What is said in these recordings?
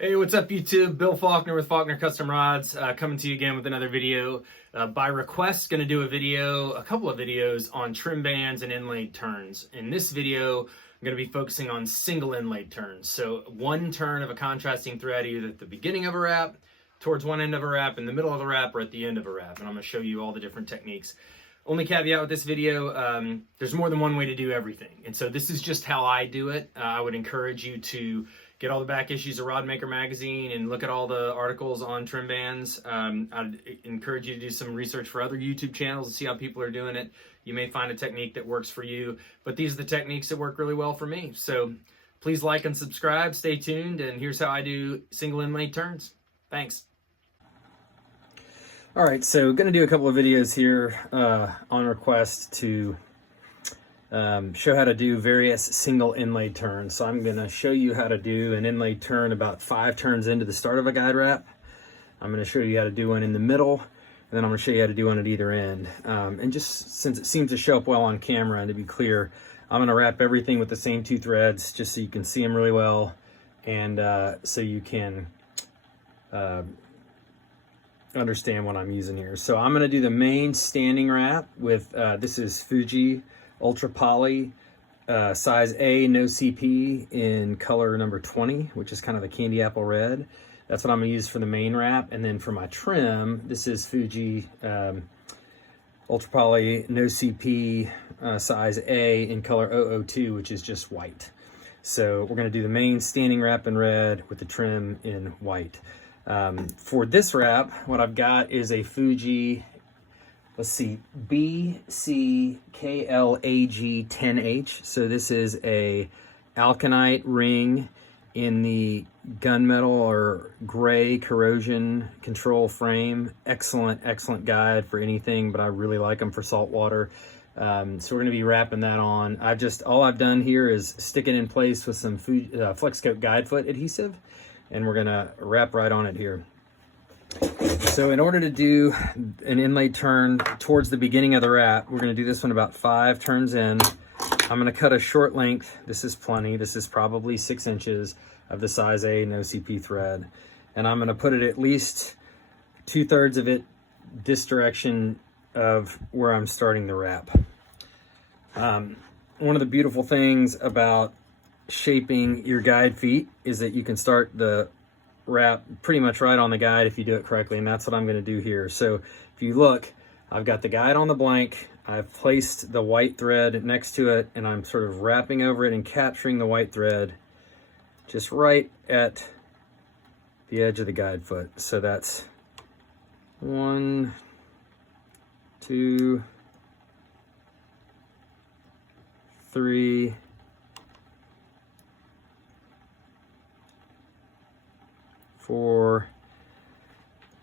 Hey, what's up YouTube? Bill Faulkner with Faulkner Custom Rods, coming to you again with another video. By request, going to do a couple of videos on trim bands and inlaid turns. In this video, I'm going to be focusing on single inlaid turns. So one turn of a contrasting thread either at the beginning of a wrap, towards one end of a wrap, in the middle of a wrap, or at the end of a wrap. And I'm going to show you all the different techniques. Only caveat with this video, there's more than one way to do everything. And so this is just how I do it. I would encourage you to get all the back issues of Rod Maker magazine and look at all the articles on trim bands. I'd encourage you to do some research for other YouTube channels and see how people are doing it. You may find a technique that works for you, but these are the techniques that work really well for me. So please like and subscribe, stay tuned, and here's how I do single inlaid turns. Thanks. All right, so going to do a couple of videos here on request to show how to do various single inlaid turns. So I'm going to show you how to do an inlaid turn about 5 turns into the start of a guide wrap. I'm going to show you how to do one in the middle, and then I'm going to show you how to do one at either end. And just since it seems to show up well on camera, and to be clear, I'm going to wrap everything with the same 2 threads just so you can see them really well, and so you can understand what I'm using here. So I'm going to do the main standing wrap with this is Fuji UltraPoly size A NOCP in color number 20, which is kind of a candy apple red. That's what I'm going to use for the main wrap. And then for my trim, this is Fuji UltraPoly NOCP size A in color 002, which is just white. So we're going to do the main standing wrap in red with the trim in white. For this wrap, what I've got is a Fuji, let's see, FBCKLAG10H. So this is a alkanite ring in the gunmetal or gray corrosion control frame. Excellent, excellent guide for anything, but I really like them for saltwater. So we're going to be wrapping that on. All I've done here is stick it in place with some Flex Coat guide foot adhesive, and we're gonna wrap right on it here. So in order to do an inlaid turn towards the beginning of the wrap, we're gonna do this one about 5 turns in. I'm gonna cut a short length. This is plenty. This is probably 6 inches of the size A NOCP thread. And I'm gonna put it at least 2/3 of it this direction of where I'm starting the wrap. One of the beautiful things about shaping your guide feet is that you can start the wrap pretty much right on the guide if you do it correctly, and that's what I'm going to do here. So if you look, I've got the guide on the blank, I've placed the white thread next to it, and I'm sort of wrapping over it and capturing the white thread just right at the edge of the guide foot. So that's 1, 2, 3, 4,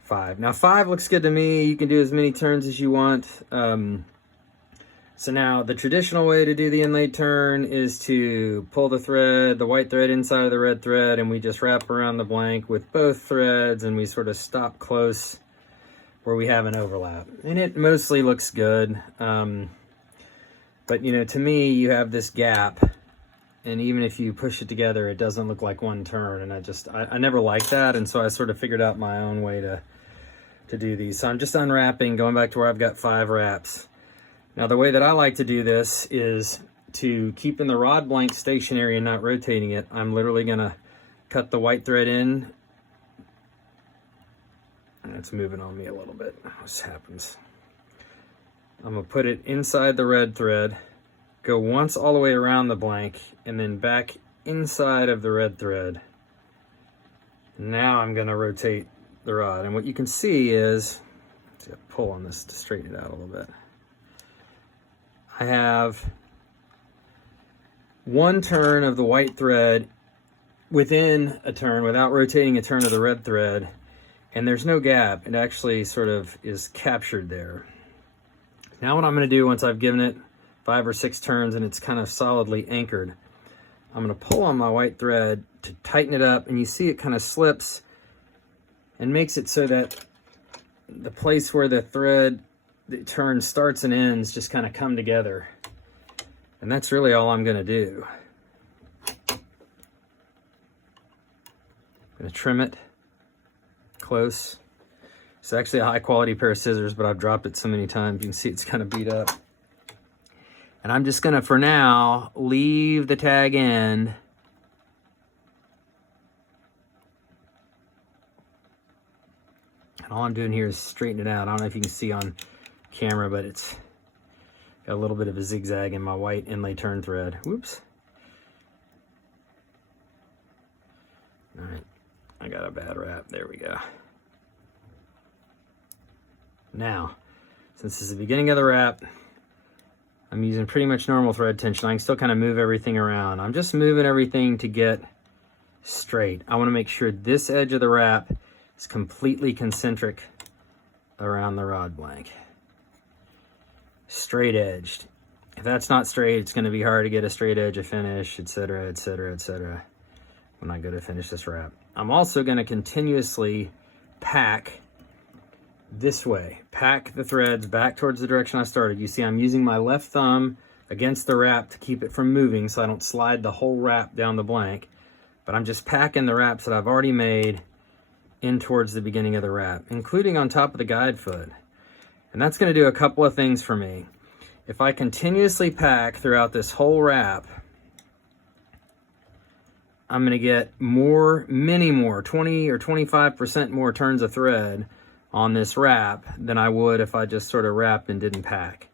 5. Now 5 looks good to me. You can do as many turns as you want. So now the traditional way to do the inlaid turn is to pull the thread, the white thread inside of the red thread, and we just wrap around the blank with both threads, and we sort of stop close where we have an overlap. And it mostly looks good. But you know, to me, you have this gap, and even if you push it together, it doesn't look like one turn, and I never liked that, and so I sort of figured out my own way to do these. So I'm just unwrapping, going back to where I've got 5 wraps. Now the way that I like to do this is to keeping the rod blank stationary and not rotating it. I'm literally gonna cut the white thread in, and it's moving on me a little bit. This happens. I'm gonna put it inside the red thread, go once all the way around the blank, and then back inside of the red thread. Now I'm going to rotate the rod, and what you can see is, let's see, I'll pull on this to straighten it out a little bit. I have 1 turn of the white thread within a turn without rotating a turn of the red thread, and there's no gap. It actually sort of is captured there. Now what I'm going to do once I've given it 5 or 6 turns and it's kind of solidly anchored, I'm going to pull on my white thread to tighten it up, and you see it kind of slips and makes it so that the place where the thread the turn starts and ends just kind of come together. And that's really all I'm going to do. I'm gonna trim it close. It's actually a high quality pair of scissors, but I've dropped it so many times, you can see it's kind of beat up. And I'm just gonna, for now, leave the tag end and all I'm doing here is straighten it out. I don't know if you can see on camera, but it's got a little bit of a zigzag in my white inlay turn thread. Whoops. All right, I got a bad wrap. There we go. Now, since this is the beginning of the wrap, I'm using pretty much normal thread tension. I can still kind of move everything around. I'm just moving everything to get straight. I want to make sure this edge of the wrap is completely concentric around the rod blank. Straight edged. If that's not straight, it's going to be hard to get a straight edge of finish, etc., etc., etc. when I go to finish this wrap. I'm also going to continuously pack this way. Pack the threads back towards the direction I started. You see I'm using my left thumb against the wrap to keep it from moving so I don't slide the whole wrap down the blank, but I'm just packing the wraps that I've already made in towards the beginning of the wrap, including on top of the guide foot. And that's going to do a couple of things for me. If I continuously pack throughout this whole wrap, I'm going to get many more, 20 or 25% more turns of thread on this wrap than I would if I just sort of wrapped and didn't pack.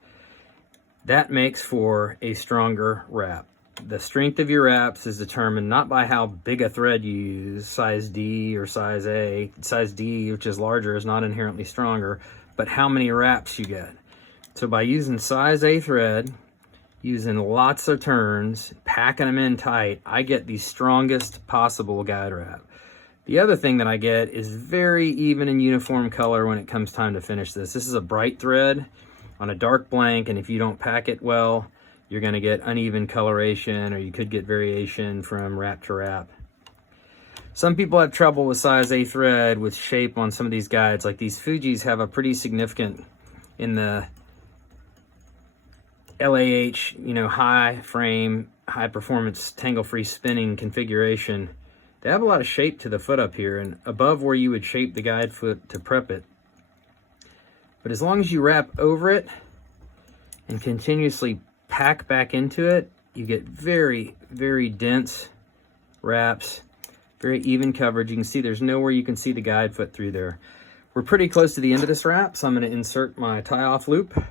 That makes for a stronger wrap. The strength of your wraps is determined not by how big a thread you use, size D or size A. Size D, which is larger, is not inherently stronger, but how many wraps you get. So by using size A thread, using lots of turns, packing them in tight, I get the strongest possible guide wrap. The other thing that I get is very even and uniform color when it comes time to finish this. This is a bright thread on a dark blank, and if you don't pack it well, you're going to get uneven coloration, or you could get variation from wrap to wrap. Some people have trouble with size A thread with shape on some of these guides. Like these Fujis have a pretty significant, in the LAH, high frame, high performance tangle-free spinning configuration. They have a lot of shape to the foot up here and above where you would shape the guide foot to prep it. But as long as you wrap over it and continuously pack back into it, you get very, very dense wraps, very even coverage. You can see there's nowhere you can see the guide foot through there. We're pretty close to the end of this wrap, so I'm going to insert my tie-off loop.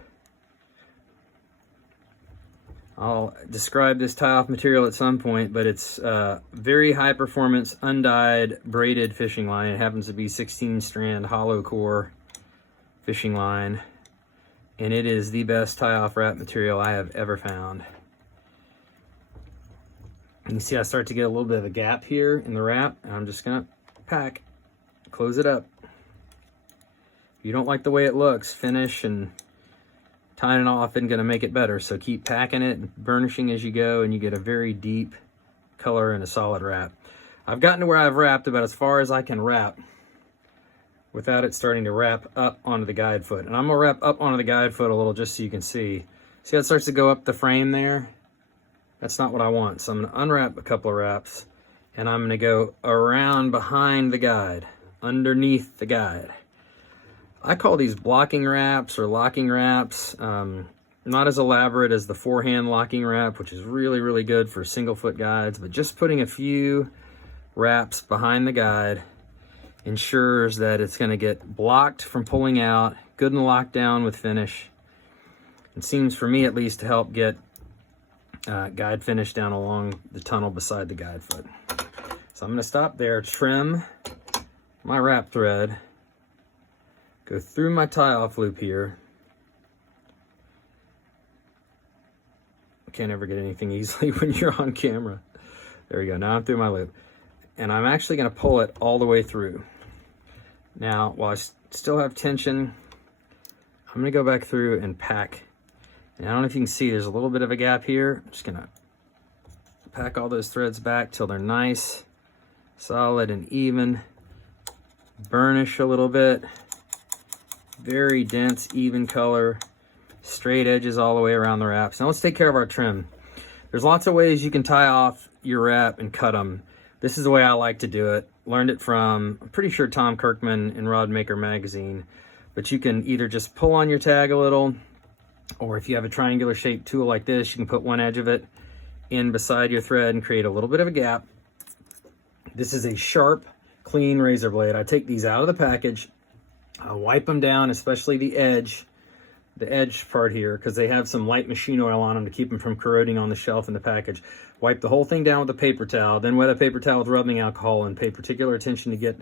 I'll describe this tie-off material at some point, but it's very high performance, undyed, braided fishing line. It happens to be 16 strand hollow core fishing line, and it is the best tie-off wrap material I have ever found. You can see I start to get a little bit of a gap here in the wrap, and I'm just gonna pack, close it up. If you don't like the way it looks, finish, and tying it off isn't gonna make it better. So keep packing it and burnishing as you go, and you get a very deep color and a solid wrap. I've gotten to where I've wrapped about as far as I can wrap without it starting to wrap up onto the guide foot. And I'm gonna wrap up onto the guide foot a little just so you can see. See how it starts to go up the frame there? That's not what I want. So I'm gonna unwrap a couple of wraps, and I'm gonna go around behind the guide, underneath the guide. I call these blocking wraps or locking wraps. Not as elaborate as the forehand locking wrap, which is really, really good for single foot guides, but just putting a few wraps behind the guide ensures that it's going to get blocked from pulling out, good and locked down with finish. It seems, for me at least, to help get guide finish down along the tunnel beside the guide foot. So I'm going to stop there, trim my wrap thread, go through my tie-off loop here. Can't ever get anything easily when you're on camera. There we go. Now I'm through my loop. And I'm actually going to pull it all the way through. Now, while I still have tension, I'm going to go back through and pack. And I don't know if you can see, there's a little bit of a gap here. I'm just going to pack all those threads back till they're nice, solid, and even. Burnish a little bit. Very dense, even color. Straight edges all the way around the wraps. Now let's take care of our trim. There's lots of ways you can tie off your wrap and cut them. This is the way I like to do it. Learned it from, I'm pretty sure, Tom Kirkman in Rod Maker magazine. But you can either just pull on your tag a little, or if you have a triangular shaped tool like this, you can put one edge of it in beside your thread and create a little bit of a gap. This is a sharp, clean razor blade. I take these out of the package, I wipe them down, especially the edge part here, because they have some light machine oil on them to keep them from corroding on the shelf in the package. Wipe the whole thing down with a paper towel, then wet a paper towel with rubbing alcohol and pay particular attention to get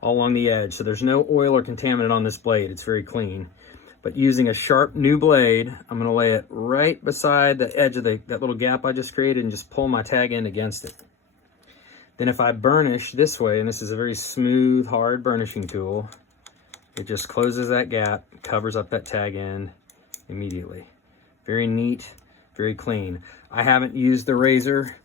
all along the edge. So there's no oil or contaminant on this blade. It's very clean. But using a sharp new blade, I'm going to lay it right beside the edge of that little gap I just created and just pull my tag end against it. Then if I burnish this way, and this is a very smooth, hard burnishing tool, it just closes that gap, covers up that tag end immediately. Very neat, very clean. I haven't used the razor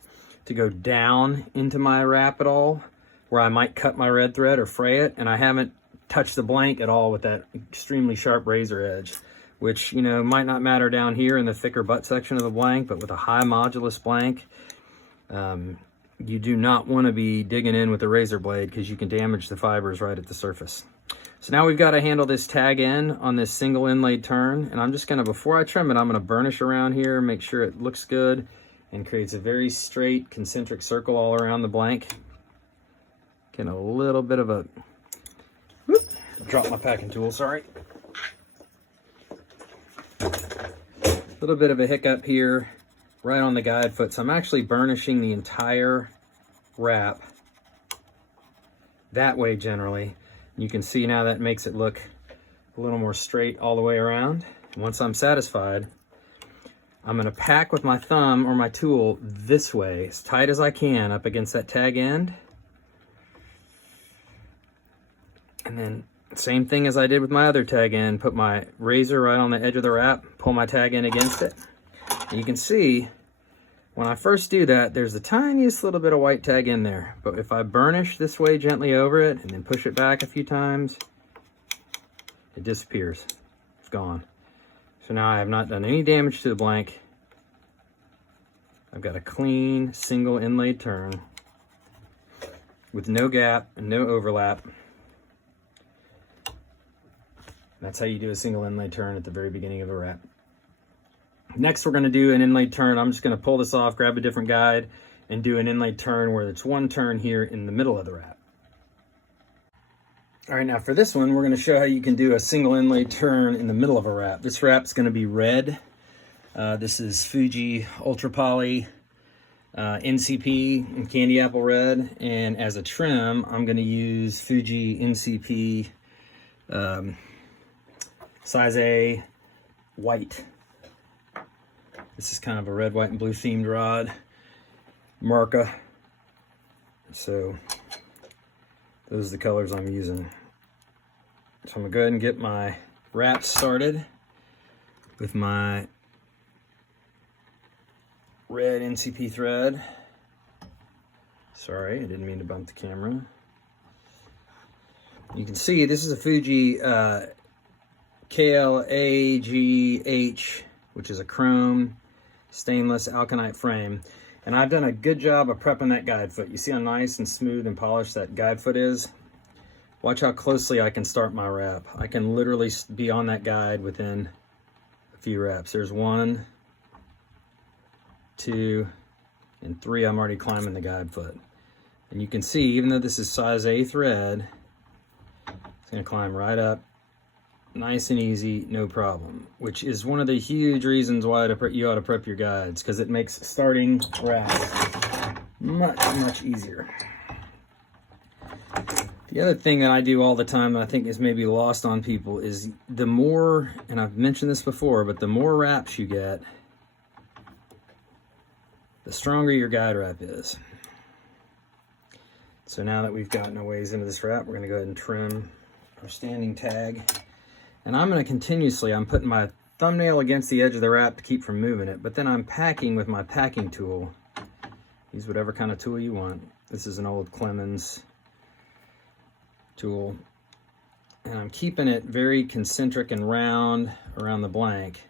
to go down into my wrap at all, where I might cut my red thread or fray it, and I haven't touched the blank at all with that extremely sharp razor edge, which, you know, might not matter down here in the thicker butt section of the blank, but with a high modulus blank, you do not want to be digging in with the razor blade because you can damage the fibers right at the surface. So now we've got to handle this tag end on this single inlaid turn, and I'm just going to, before I trim it, I'm going to burnish around here, make sure it looks good and creates a very straight concentric circle all around the blank. Getting a little bit of a, whoop, drop my packing tool, sorry. A little bit of a hiccup here right on the guide foot. So I'm actually burnishing the entire wrap that way generally. You can see now that makes it look a little more straight all the way around. Once I'm satisfied, I'm going to pack with my thumb or my tool this way, as tight as I can up against that tag end. And then same thing as I did with my other tag end, put my razor right on the edge of the wrap, pull my tag end against it. And you can see when I first do that, there's the tiniest little bit of white tag in there. But if I burnish this way gently over it and then push it back a few times, it disappears. It's gone. So now I have not done any damage to the blank. I've got a clean single inlaid turn with no gap and no overlap. That's how you do a single inlaid turn at the very beginning of a wrap. Next, we're going to do an inlaid turn. I'm just going to pull this off, grab a different guide, and do an inlaid turn where it's one turn here in the middle of the wrap. All right, now for this one, we're going to show how you can do a single inlaid turn in the middle of a wrap. This wrap's going to be red. This is Fuji UltraPoly NCP and Candy Apple Red. And as a trim, I'm going to use Fuji NCP size A white. This is kind of a red, white, and blue themed rod, Marca. So those are the colors I'm using. So I'm gonna go ahead and get my wrap started with my red NCP thread. Sorry, I didn't mean to bump the camera. You can see this is a Fuji KLAG10H, which is a chrome stainless alkanite frame, and I've done a good job of prepping that guide foot. You see how nice and smooth and polished that guide foot is? Watch how closely I can start my wrap. I can literally be on that guide within a few wraps. There's 1, 2, and 3. I'm already climbing the guide foot, and you can see even though this is size A thread, it's going to climb right up nice and easy, no problem, which is one of the huge reasons why you ought to prep your guides, because it makes starting wraps much easier. The other thing that I do all the time that I think is maybe lost on people is the more, and I've mentioned this before, but the more wraps you get, the stronger your guide wrap is. So now that we've gotten a ways into this wrap, we're going to go ahead and trim our standing tag. And I'm going to continuously, I'm putting my thumbnail against the edge of the wrap to keep from moving it, but then I'm packing with my packing tool. Use whatever kind of tool you want. This is an old Clemens tool. And I'm keeping it very concentric and round around the blank,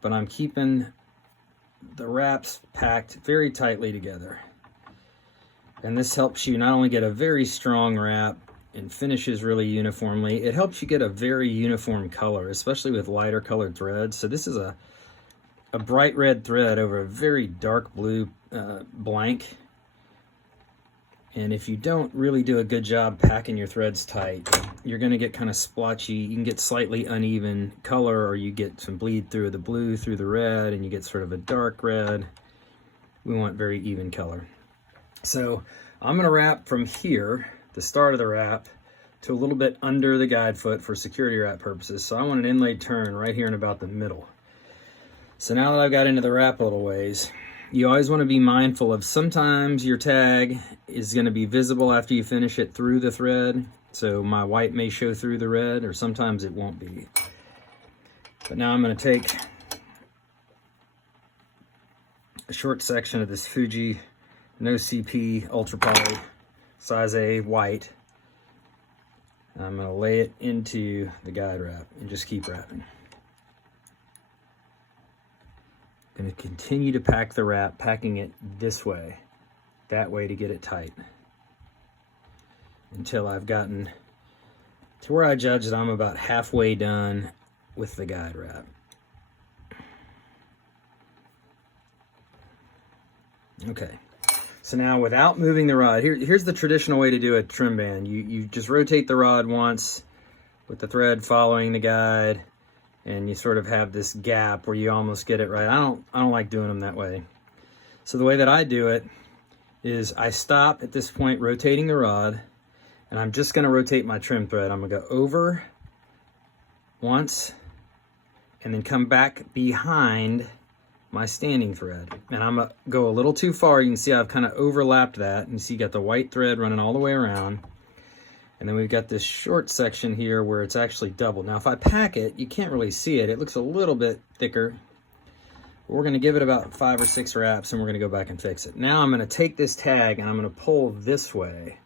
but I'm keeping the wraps packed very tightly together. And this helps you not only get a very strong wrap and finishes really uniformly, it helps you get a very uniform color, especially with lighter colored threads. So this is a bright red thread over a very dark blue blank. And if you don't really do a good job packing your threads tight, you're going to get kind of splotchy. You can get slightly uneven color, or you get some bleed through the blue through the red, and you get sort of a dark red. We want very even color. So I'm going to wrap from here, the start of the wrap, to a little bit under the guide foot for security wrap purposes. So I want an inlaid turn right here in about the middle. So now that I've got into the wrap a little ways, you always want to be mindful of sometimes your tag is going to be visible after you finish it through the thread. So my white may show through the red, or sometimes it won't be. But now I'm going to take a short section of this Fuji NOCP UltraPoly size A white. I'm going to lay it into the guide wrap and just keep wrapping. I'm going to continue to pack the wrap, packing it this way, that way to get it tight, until I've gotten to where I judge that I'm about halfway done with the guide wrap. Okay, so now without moving the rod, here's the traditional way to do a trim band. You just rotate the rod once with the thread following the guide, and you sort of have this gap where you almost get it right. I don't like doing them that way. So the way that I do it is I stop at this point rotating the rod, and I'm just going to rotate my trim thread. I'm going to go over once and then come back behind my standing thread. And I'm going to go a little too far. You can see I've kind of overlapped that. And you see you got the white thread running all the way around. And then we've got this short section here where it's actually doubled. Now if I pack it, you can't really see it. It looks a little bit thicker. We're going to give it about 5 or 6 wraps, and we're going to go back and fix it. Now I'm going to take this tag and I'm going to pull this way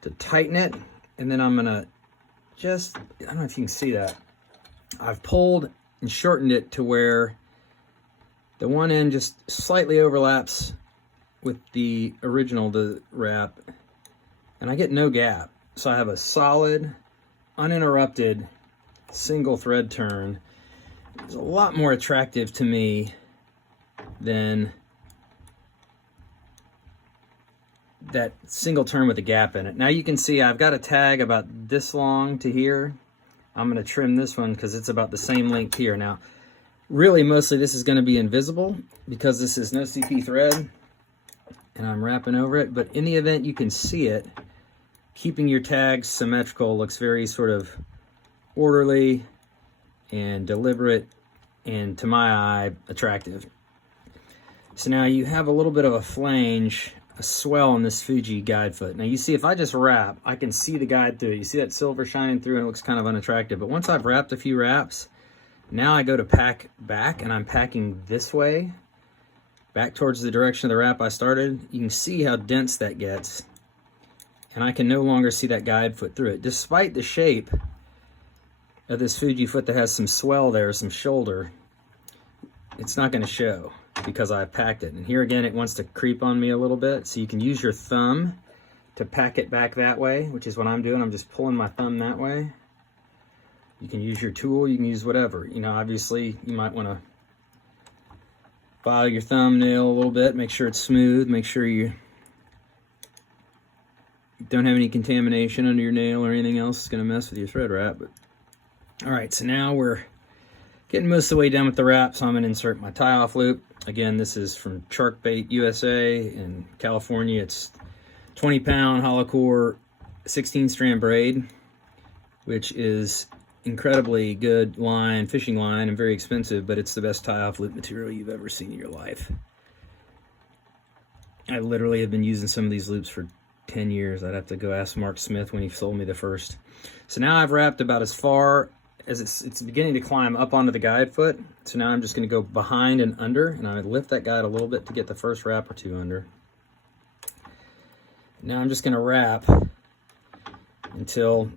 to tighten it. And then I'm going to just, I don't know if you can see that. I've pulled and shortened it to where the one end just slightly overlaps with the original, the wrap, and I get no gap. So I have a solid, uninterrupted single thread turn. It's a lot more attractive to me than that single turn with a gap in it. Now you can see I've got a tag about this long to here. I'm going to trim this one because it's about the same length here. Now, really, mostly this is going to be invisible because this is NOCP thread and I'm wrapping over it. But in the event you can see it, keeping your tags symmetrical looks very sort of orderly and deliberate, and to my eye, attractive. So now you have a little bit of a flange, a swell on this Fuji guide foot. Now you see if I just wrap, I can see the guide through it. You see that silver shining through and it looks kind of unattractive. But once I've wrapped a few wraps, now I go to pack back, and I'm packing this way, back towards the direction of the wrap I started. You can see how dense that gets. And I can no longer see that guide foot through it. Despite the shape of this Fuji foot that has some swell there, some shoulder, it's not going to show because I've packed it. And here again, it wants to creep on me a little bit. So you can use your thumb to pack it back that way, which is what I'm doing. I'm just pulling my thumb that way. You can use your tool, you can use whatever. You know, obviously you might want to file your thumbnail a little bit, make sure it's smooth, make sure you don't have any contamination under your nail or anything else that's going to mess with your thread wrap. But all right, so now we're getting most of the way done with the wrap, so I'm going to insert my tie-off loop. Again, this is from Sharkbait USA in California. It's 20-pound hollow core 16-strand braid, which is incredibly good line, fishing line, and very expensive, but it's the best tie-off loop material you've ever seen in your life. I literally have been using some of these loops for 10 years. I'd have to go ask Mark Smith when he sold me the first. So now I've wrapped about as far as it's beginning to climb up onto the guide foot. So now I'm just going to go behind and under, and I lift that guide a little bit to get the first wrap or two under. Now I'm just going to wrap until,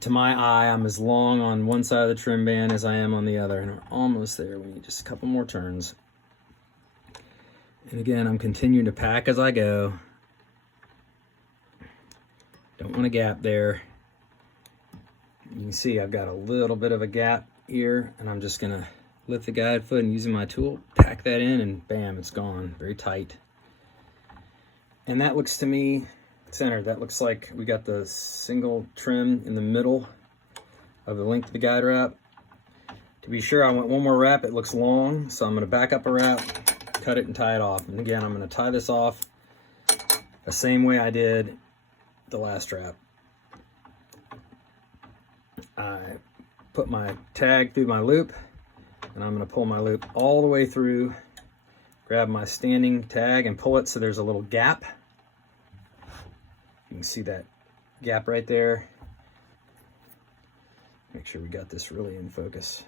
to my eye, I'm as long on one side of the trim band as I am on the other, and we're almost there. We need just a couple more turns. And again, I'm continuing to pack as I go, Don't want a gap there. You can see I've got a little bit of a gap here, and I'm just gonna lift the guide foot and using my tool, pack that in, and bam, it's gone. Very tight. And that looks to me centered. That looks like we got the single trim in the middle of the length of the guide wrap. To be sure, I went one more wrap. It looks long, so I'm gonna back up a wrap, cut it, and tie it off. And again, I'm gonna tie this off the same way I did the last wrap. I put my tag through my loop, and I'm going to pull my loop all the way through, grab my standing tag and pull it so there's a little gap. You can see that gap right there. Make sure we got this really in focus.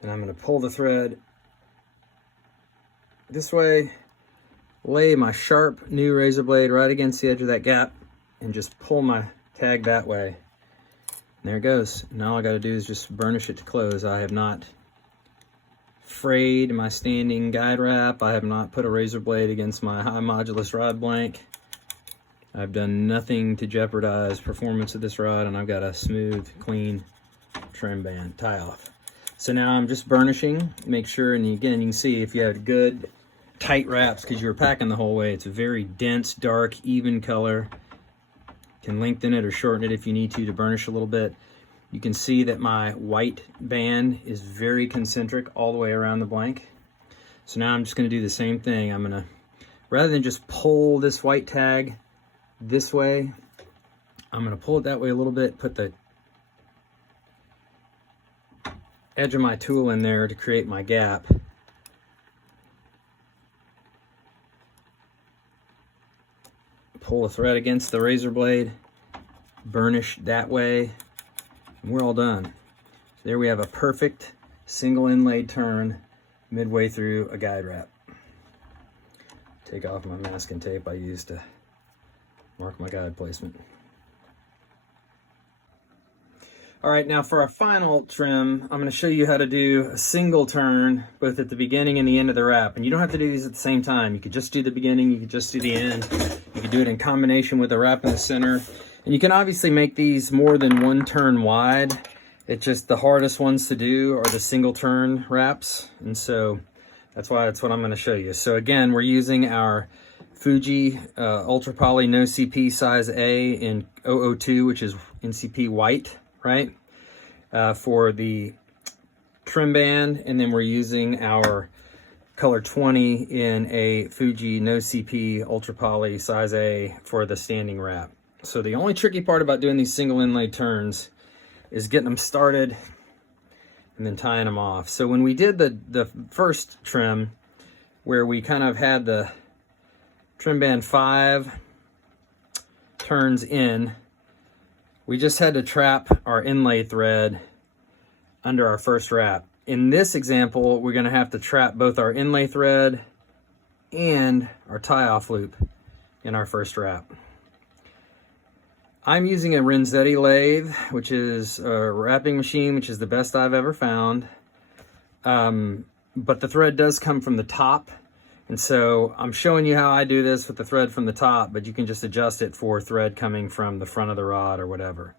And I'm going to pull the thread this way, lay my sharp new razor blade right against the edge of that gap, and just pull my tag that way. And there it goes. Now all I got to do is just burnish it to close. I have not frayed my standing guide wrap. I have not put a razor blade against my high modulus rod blank. I've done nothing to jeopardize performance of this rod, and I've got a smooth, clean trim band tie off. So now I'm just burnishing, make sure, and again, you can see if you had good tight wraps because you were packing the whole way, it's a very dense, dark, even color. You can lengthen it or shorten it if you need to burnish a little bit. You can see that my white band is very concentric all the way around the blank. So now I'm just going to do the same thing. I'm going to, rather than just pull this white tag this way, I'm going to pull it that way a little bit, put the edge of my tool in there to create my gap. Pull the thread against the razor blade, burnish that way, and we're all done. There we have a perfect single inlaid turn midway through a guide wrap. Take off my masking tape I used to mark my guide placement. All right, now for our final trim, I'm going to show you how to do a single turn both at the beginning and the end of the wrap. And you don't have to do these at the same time. You could just do the beginning, you could just do the end. You could do it in combination with a wrap in the center. And you can obviously make these more than one turn wide. It's just the hardest ones to do are the single turn wraps. And so that's what I'm going to show you. So again, we're using our Fuji UltraPoly NOCP size A in 002, which is NCP white, right? For the trim band, and then we're using our color 20 in a Fuji NOCP UltraPoly size A for the standing wrap. So the only tricky part about doing these single inlay turns is getting them started and then tying them off. So when we did the first trim, where we kind of had the trim band 5 turns in, we just had to trap our inlay thread under our first wrap. In this example, we're going to have to trap both our inlay thread and our tie-off loop in our first wrap. I'm using a Renzetti lathe, which is a wrapping machine, which is the best I've ever found. But the thread does come from the top. And so I'm showing you how I do this with the thread from the top, but you can just adjust it for thread coming from the front of the rod or whatever.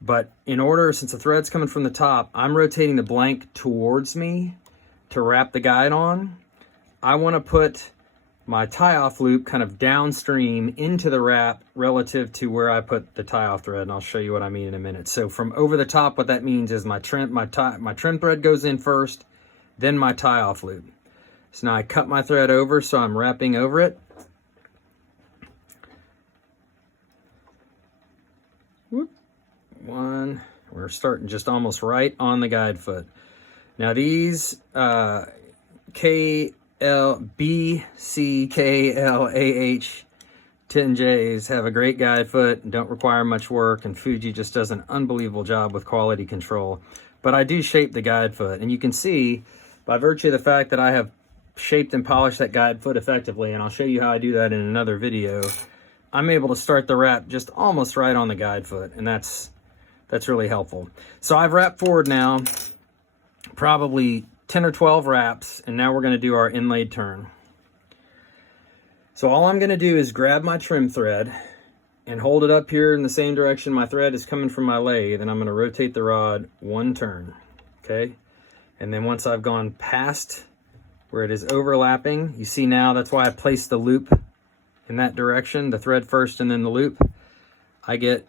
But in order, since the thread's coming from the top, I'm rotating the blank towards me to wrap the guide on. I want to put my tie-off loop kind of downstream into the wrap relative to where I put the tie-off thread, and I'll show you what I mean in a minute. So from over the top, what that means is my trim thread goes in first, then my tie-off loop. So now I cut my thread over, so I'm wrapping over it. Whoop. One, we're starting just almost right on the guide foot. Now these FBCKLAG10H have a great guide foot and don't require much work, and Fuji just does an unbelievable job with quality control. But I do shape the guide foot, and you can see by virtue of the fact that I have shaped and polished that guide foot effectively, and I'll show you how I do that in another video, I'm able to start the wrap just almost right on the guide foot, and that's really helpful. So I've wrapped forward now probably 10 or 12 wraps, and now we're going to do our inlaid turn. So all I'm gonna do is grab my trim thread and hold it up here in the same direction my thread is coming from my lathe, and I'm gonna rotate the rod one turn, okay? And then once I've gone past where it is overlapping, you see now, that's why I placed the loop in that direction, the thread first and then the loop. I get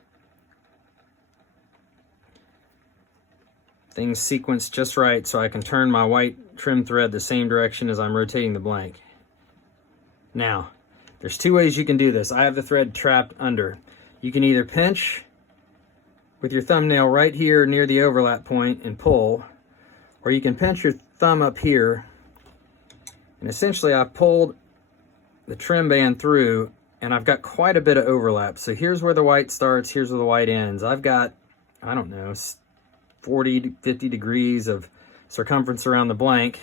things sequenced just right so I can turn my white trim thread the same direction as I'm rotating the blank. Now, there's two ways you can do this. I have the thread trapped under. You can either pinch with your thumbnail right here near the overlap point and pull, or you can pinch your thumb up here, and essentially I pulled the trim band through and I've got quite a bit of overlap. So here's where the white starts, here's where the white ends. I've got, I don't know, 40 to 50 degrees of circumference around the blank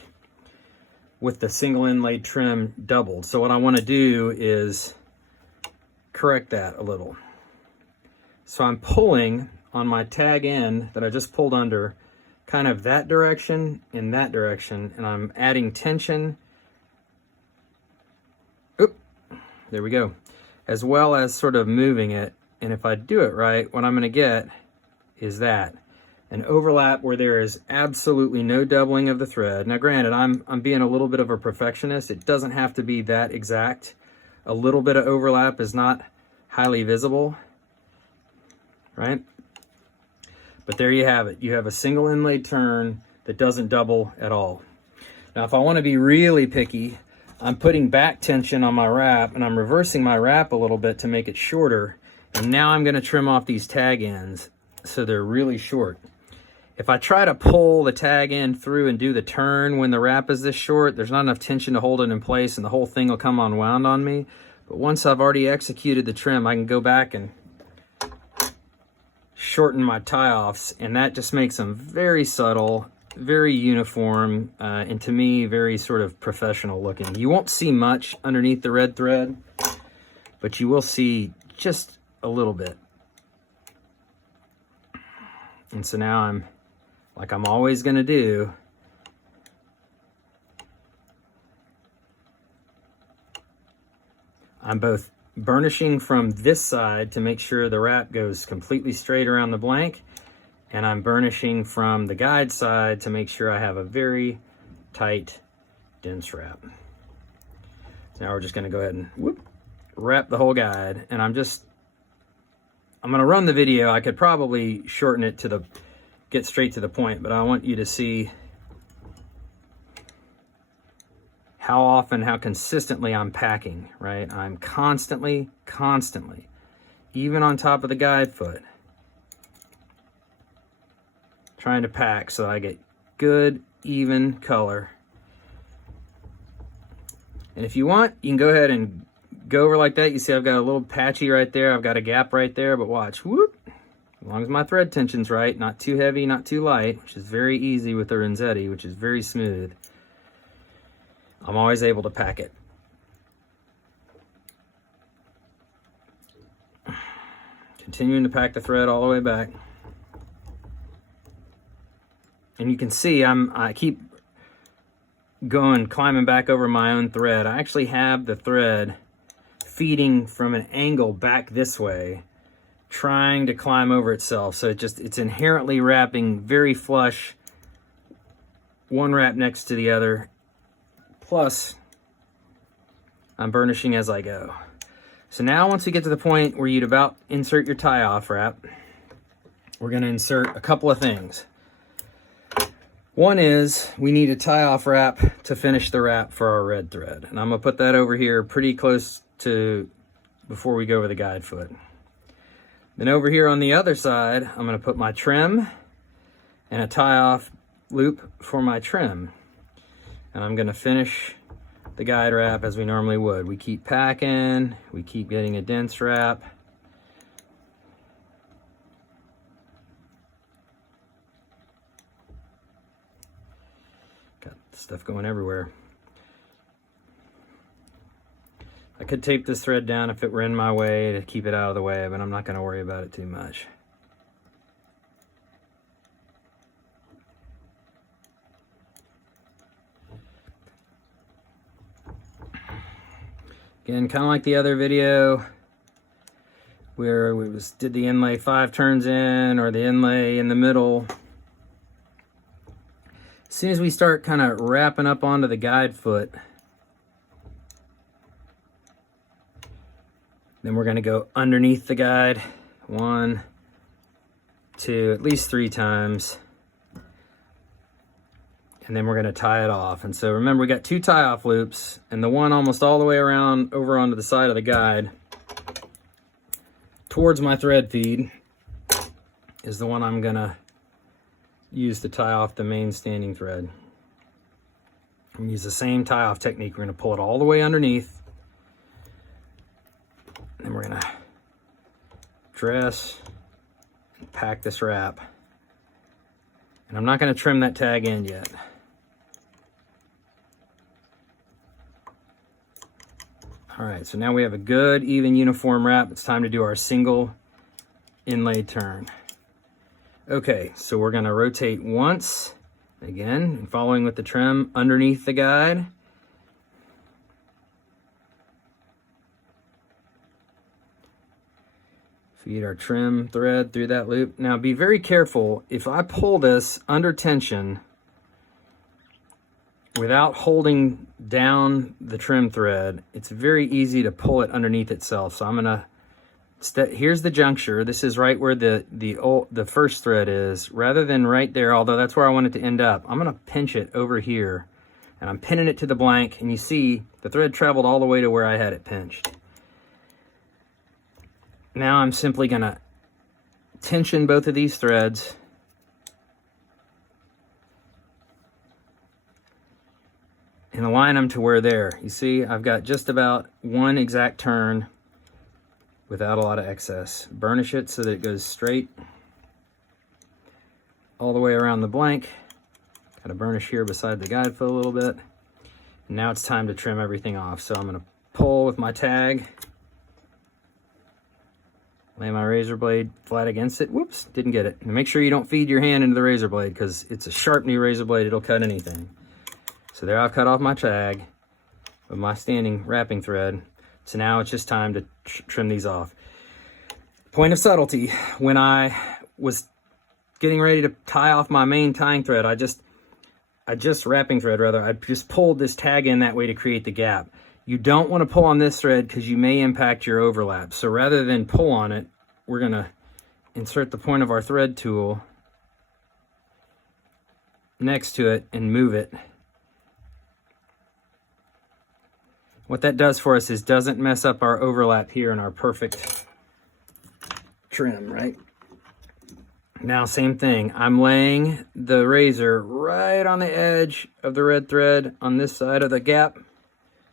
with the single inlaid trim doubled. So what I want to do is correct that a little. So I'm pulling on my tag end that I just pulled under, kind of that direction and that direction, and I'm adding tension. Oop, there we go. As well as sort of moving it. And if I do it right, what I'm going to get is that. An overlap where there is absolutely no doubling of the thread. Now granted, I'm being a little bit of a perfectionist. It doesn't have to be that exact. A little bit of overlap is not highly visible, right? But there you have it. You have a single inlaid turn that doesn't double at all. Now if I want to be really picky, I'm putting back tension on my wrap and I'm reversing my wrap a little bit to make it shorter. And now I'm going to trim off these tag ends so they're really short. If I try to pull the tag end through and do the turn when the wrap is this short, there's not enough tension to hold it in place and the whole thing will come unwound on me. But once I've already executed the trim, I can go back and shorten my tie-offs, and that just makes them very subtle, very uniform, and to me, very sort of professional looking. You won't see much underneath the red thread, but you will see just a little bit. And so now I'm, like I'm always going to do, I'm both burnishing from this side to make sure the wrap goes completely straight around the blank, and I'm burnishing from the guide side to make sure I have a very tight, dense wrap. So now we're just going to go ahead and wrap the whole guide, and I'm going to run the video. I could probably shorten it to get straight to the point, but I want you to see how often, how consistently I'm packing, right? I'm constantly, even on top of the guide foot, trying to pack so I get good, even color. And if you want, you can go ahead and go over like that. You see I've got a little patchy right there. I've got a gap right there, but watch, whoop. As long as my thread tension's right, not too heavy, not too light, which is very easy with the Renzetti, which is very smooth, I'm always able to pack it. Continuing to pack the thread all the way back. And you can see I keep climbing back over my own thread. I actually have the thread feeding from an angle back this way, trying to climb over itself. So it's inherently wrapping very flush, one wrap next to the other. Plus, I'm burnishing as I go. So now once we get to the point where you'd about insert your tie-off wrap, we're going to insert a couple of things. One is we need a tie-off wrap to finish the wrap for our red thread. And I'm going to put that over here pretty close to before we go over the guide foot. Then over here on the other side, I'm going to put my trim and a tie-off loop for my trim. And I'm going to finish the guide wrap as we normally would. We keep packing, we keep getting a dense wrap. Got stuff going everywhere. I could tape this thread down if it were in my way to keep it out of the way, but I'm not going to worry about it too much. Again, kind of like the other video where we did the inlay 5 turns in, or the inlay in the middle. As soon as we start kind of wrapping up onto the guide foot, then we're going to go underneath the guide 1, 2, at least 3 times. And then we're going to tie it off. And so remember, we got 2 tie-off loops, and the one almost all the way around over onto the side of the guide towards my thread feed is the one I'm going to use to tie off the main standing thread. I'm going to use the same tie-off technique. We're going to pull it all the way underneath, and then we're going to dress and pack this wrap. And I'm not going to trim that tag end yet. All right, so now we have a good, even, uniform wrap. It's time to do our single inlaid turn. Okay, so we're going to rotate once, again, following with the trim underneath the guide. Feed our trim thread through that loop. Now be very careful. If I pull this under tension without holding down the trim thread, it's very easy to pull it underneath itself. So I'm gonna, here's the juncture. This is right where the first thread is. Rather than right there, although that's where I want it to end up, I'm gonna pinch it over here, and I'm pinning it to the blank, and you see the thread traveled all the way to where I had it pinched. Now I'm simply gonna tension both of these threads and align them to where there. You see, I've got just about 1 exact turn without a lot of excess. Burnish it so that it goes straight all the way around the blank. Got a burnish here beside the guide foot a little bit. And now it's time to trim everything off. So I'm gonna pull with my tag, lay my razor blade flat against it. Whoops, didn't get it. And make sure you don't feed your hand into the razor blade, because it's a sharp new razor blade. It'll cut anything. So there, I've cut off my tag with my standing wrapping thread. So now it's just time to trim these off. Point of subtlety, when I was getting ready to tie off my main tying thread, I just wrapping thread rather, I just pulled this tag in that way to create the gap. You don't want to pull on this thread because you may impact your overlap. So rather than pull on it, we're going to insert the point of our thread tool next to it and move it. What that does for us is doesn't mess up our overlap here in our perfect trim, right? Now, same thing. I'm laying the razor right on the edge of the red thread on this side of the gap.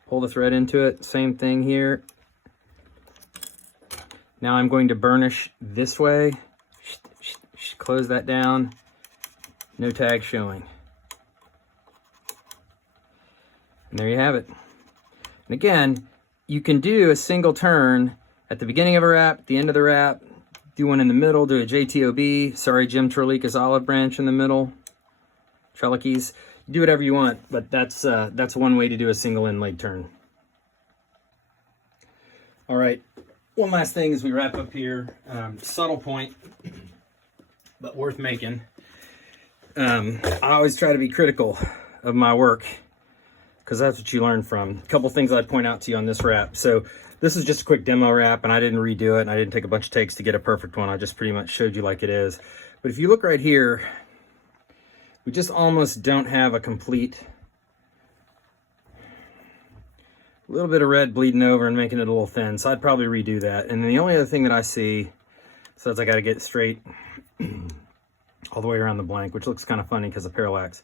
Pull the thread into it. Same thing here. Now I'm going to burnish this way. Close that down. No tag showing. And there you have it. And again, you can do a single turn at the beginning of a wrap, the end of the wrap, do one in the middle, do a JTOB. Sorry, Jim Terlica's olive branch in the middle. Trellickey's. Do whatever you want, but that's one way to do a single inlaid turn. All right, one last thing as we wrap up here. Subtle point, but worth making. I always try to be critical of my work, because that's what you learn from. A couple things I'd point out to you on this wrap. So this is just a quick demo wrap, and I didn't redo it, and I didn't take a bunch of takes to get a perfect one. I just pretty much showed you like it is. But if you look right here, we just almost don't have a complete, little bit of red bleeding over and making it a little thin. So I'd probably redo that. And then the only other thing that I see, so I got to get it straight all the way around the blank, which looks kind of funny because of parallax.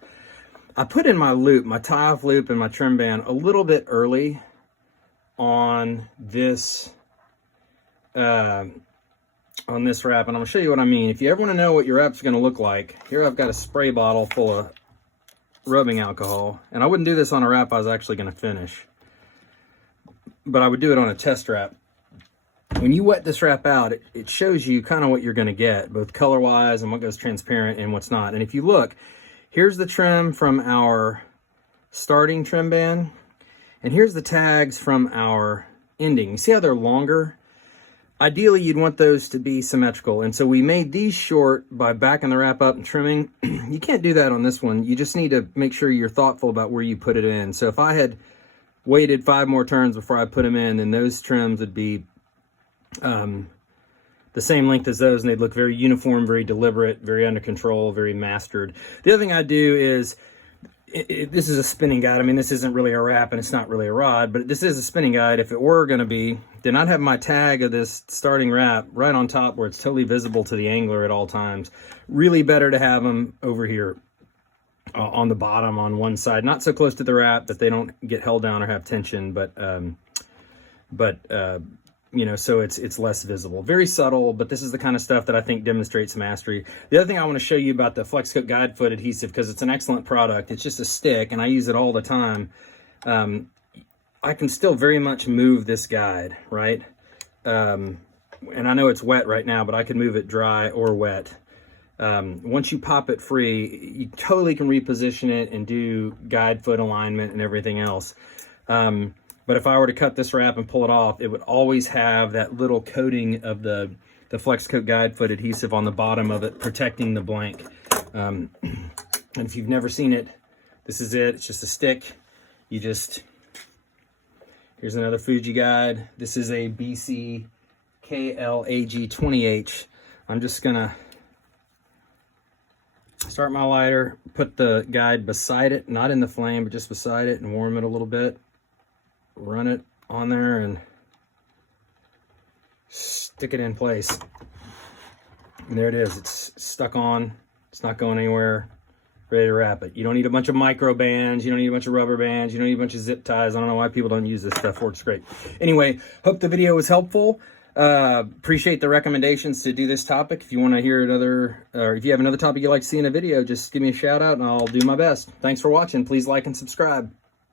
I put in my loop, my tie-off loop and my trim band a little bit early on this wrap, and I'm gonna show you what I mean. If you ever want to know what your wrap's gonna look like, here I've got a spray bottle full of rubbing alcohol, and I wouldn't do this on a wrap I was actually gonna finish, but I would do it on a test wrap. When you wet this wrap out, it shows you kind of what you're gonna get, both color-wise and what goes transparent and what's not. And if you look, here's the trim from our starting trim band, and here's the tags from our ending. You see how they're longer? Ideally, you'd want those to be symmetrical. And so we made these short by backing the wrap up and trimming. You can't do that on this one. You just need to make sure you're thoughtful about where you put it in. So if I had waited 5 more turns before I put them in, then those trims would be the same length as those, and they'd look very uniform, very deliberate, very under control, very mastered. The other thing I do is, this is a spinning guide. I mean, this isn't really a wrap and it's not really a rod, but this is a spinning guide. If it were going to be, then I'd have my tag of this starting wrap right on top where it's totally visible to the angler at all times. Really better to have them over here on the bottom on one side, not so close to the wrap that they don't get held down or have tension, but you know, so it's less visible. Very subtle, but this is the kind of stuff that I think demonstrates mastery. The other thing I want to show you about the FlexCoat guide foot adhesive, because it's an excellent product. It's just a stick, and I use it all the time. I can still very much move this guide, right? And I know it's wet right now, but I can move it dry or wet. Once you pop it free, you totally can reposition it and do guide foot alignment and everything else. But if I were to cut this wrap and pull it off, it would always have that little coating of the FlexCoat guide foot adhesive on the bottom of it, protecting the blank. And if you've never seen it, this is it. It's just a stick. You just, here's another Fuji guide. This is a BCKLAG10H. I'm just gonna start my lighter, put the guide beside it, not in the flame, but just beside it, and warm it a little bit. Run it on there and stick it in place. And there it is. It's stuck on. It's not going anywhere. Ready to wrap it. You don't need a bunch of micro bands. You don't need a bunch of rubber bands. You don't need a bunch of zip ties. I don't know why people don't use this stuff. Works great. Anyway, hope the video was helpful. Appreciate the recommendations to do this topic. If you want to hear another, or if you have another topic you'd like to see in a video, just give me a shout out and I'll do my best. Thanks for watching. Please like and subscribe.